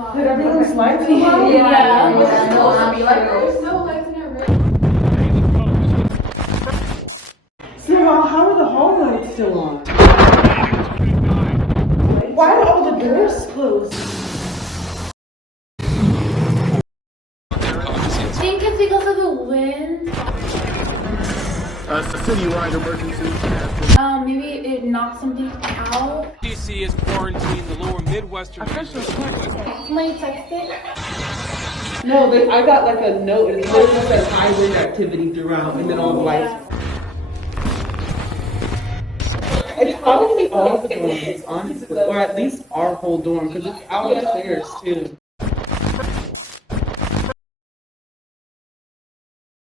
Did everyone's lights go out? Yeah. There's no lights in our room. So how are the hall lights still on? Why are all the doors closed? I think it's because of the wind. A citywide emergency. Maybe it knocked something out. DC is quarantined the lower Midwestern region. Somebody texted. No, I got like a note and it just said high wind activity throughout and then all the lights. It's probably all the dorms, honestly, or at least our whole dorm, because it's out upstairs too.